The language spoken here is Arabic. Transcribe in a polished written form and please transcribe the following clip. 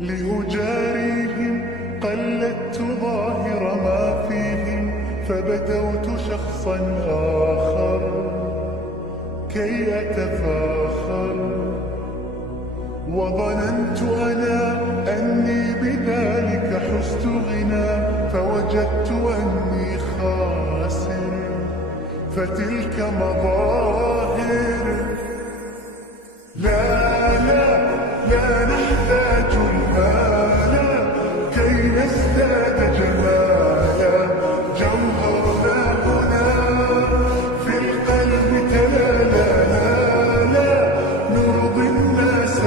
لأجاريهم قلدت ظاهر ما فيهم، فبدوت شخصا آخر كي أتفاخر، وظننت أنا أني بذلك حزت غنى، فوجدت أني خاسر، فتلك مظاهر. لا لا لا نحتاج المال كي نزداد جمالا، جوهرنا هنا في القلب تلالا، لا لا نرضي الناس